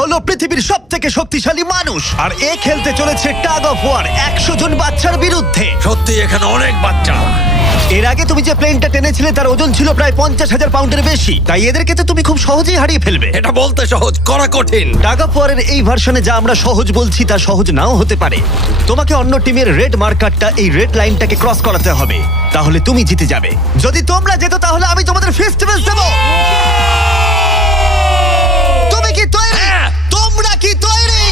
হলো পৃথিবীর সবথেকে শক্তিশালী মানুষ, আর এ খেলতে চলেছে টাগ অফ ওয়ার 100 জন বাচ্চার বিরুদ্ধে। সত্যি এখানে অনেক বাচ্চা। এর আগে তুমি যে প্লেনটা টেনেছিলে তার ওজন ছিল প্রায় 50,000 পাউন্ডের বেশি, তাই এদেরকে তো তুমি খুব সহজেই হারিয়ে ফেলবে। এটা বলতে সহজ, করা কঠিন। টাগ অফ ওয়ারের এই ভার্সনে যা আমরা সহজ বলছি তা সহজ নাও হতে পারে। তোমাকে অন্য টিমের রেড মার্কারটা এই রেড লাইনটাকে ক্রস করাতে হবে, তাহলে তুমি জিতে যাবে। যদি তোমরা যেত তাহলে আমি তোমাদের ফেস্টিভ্যাল দেব। তুমি কি তৈরি? তোমরা কি তৈরি?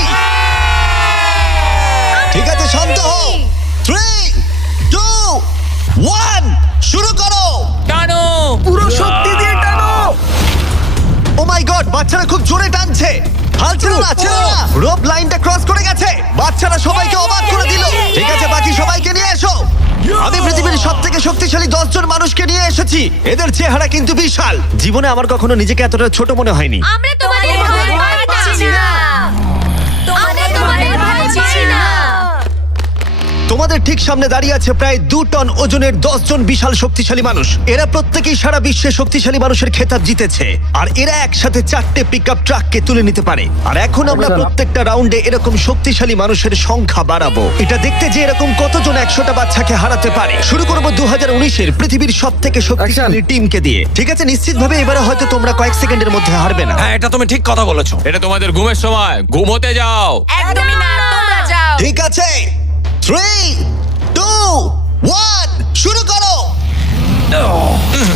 ঠিক আছে, শান্ত হও। 3, 2, 1 শুরু করো। টানো। পুরো শক্তি দিয়ে টানো। ও মাই গড, বাচ্চারা খুব জোরে টানছে। হাল ছেড়ো না, ছেড়ো না। রোপ লাইনটা ক্রস করে গেছে। বাচ্চারা সবাইকে অবাক করে দিল। ঠিক আছে, বাকি সবাইকে নিয়ে এসো। আমি পৃথিবীর সবথেকে শক্তিশালী 10 জন মানুষকে নিয়ে এসেছি। এদের চেহারা কিন্তু বিশাল। জীবনে আমার কখনো নিজেকে এতটা ছোট মনে হয়নি। আমরা তোমাদের ভয় পাচ্ছি না। আমরা তোমাদের ভয় পাচ্ছি না। তোমাদের ঠিক সামনে দাঁড়িয়ে আছে প্রায় 2 টন ওজনের 10 জন বিশাল শক্তিশালী মানুষ। এরা প্রত্যেকেই সারা বিশ্বে শক্তিশালী মানুষের খেতাব জিতেছে, আর এরা একসাথে 4টে পিকআপ ট্রাককে তুলে নিতে পারে। আর এখন আমরা প্রত্যেকটা রাউন্ডে এরকম শক্তিশালী মানুষের সংখ্যা বাড়াবো, এটা দেখতে যে এরকম কতজন 100টা বাচ্চাকে হারাতে পারে। শুরু করব 2019-এর পৃথিবীর সবথেকে শক্তিশালী টিমকে দিয়ে। ঠিক আছে, নিশ্চিতভাবে এবারে হয়তো তোমরা কয়েক সেকেন্ডের মধ্যে হারবে না। হ্যাঁ, এটা তুমি ঠিক কথা বলেছো। এটা তোমাদের ঘুমের সময়, ঘুমোতে যাও। একদমই না, তোমরা যাও। ঠিক আছে, 3, 2, 1 শুরু করো।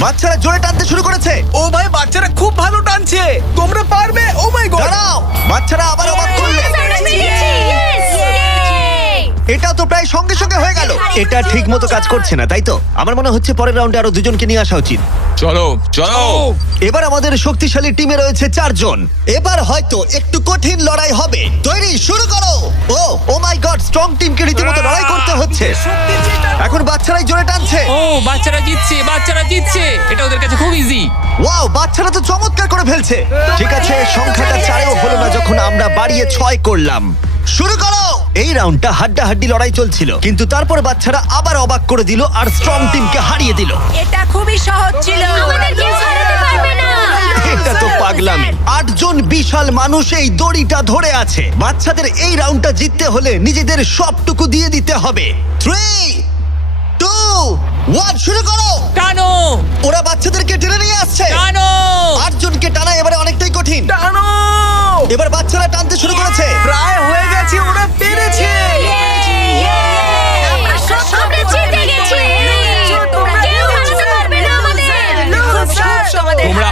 বাচ্চারা জোরে টানতে শুরু করেছে। ও ভাই, বাচ্চারা খুব ভালো টানছে। তোমরা পারবে। ও মাই গড। দাঁড়াও, বাচ্চারা আবার অবাক করলে। আমরা জিতেছি। এটা তো প্রায় সঙ্গে সঙ্গে হয়ে গেল। এটা ঠিক মতো কাজ করছে না, তাই তো? আমার মনে হচ্ছে পরের রাউন্ডে আরো 2 জনকে নিয়ে আসা উচিত। চলো চলো। এবার আমাদের শক্তিশালী টিমে রয়েছে 4 জন। এবার হয়তো একটু কঠিন লড়াই হবে। তৈরি, শুরু করো। ও মাই গড, স্ট্রং টিমকে রীতিমতো লড়াই করতে হচ্ছে। শক্তি দিয়ে টানো। এখন বাচ্চারাই জোরে টানছে। ও বাচ্চারা জিতছে, বাচ্চারা জিতছে। এটা ওদের কাছে খুব ইজি। ওয়াও, বাচ্চারা তো চমৎকার করে ফেলছে। ঠিক আছে, সংখ্যাটা 4-এও হলো না যখন আমরা বাড়িয়ে 6 করলাম। শুরু করো। এই রাউন্ডটা হাড্ডাহাড্ডি লড়াই চলছিল, কিন্তু তারপর বাচ্চারা আবার অবাক করে দিল আর স্ট্রং টিমকে হারিয়ে দিল। এটা খুবই সহজ ছিল। আমাদের কেউ হারাতে পারবে না। এটা তো পাগলামি। 8 জন বিশাল মানুষ এই দড়িটা ধরে আছে। বাচ্চাদের এই রাউন্ডটা জিততে হলে নিজেদের সবটুকু দিয়ে দিতে হবে। 3, 2, 1 শুরু করো। টানো ওরা বাচ্চাদেরকে টেনে নিয়ে আসছে। টানো। 8 জনকে টানা এবারে অনেকটাই কঠিন। টানো। এবার বাচ্চারা টানতে শুরু করেছে। প্রায় হয়ে গেছে, ওরা পেরেছে। আমরা জিতে গেছি। তোমরা কেউ হারাতে পারবে না আমাদের। খুব সহজ তোমাদের। তোমরা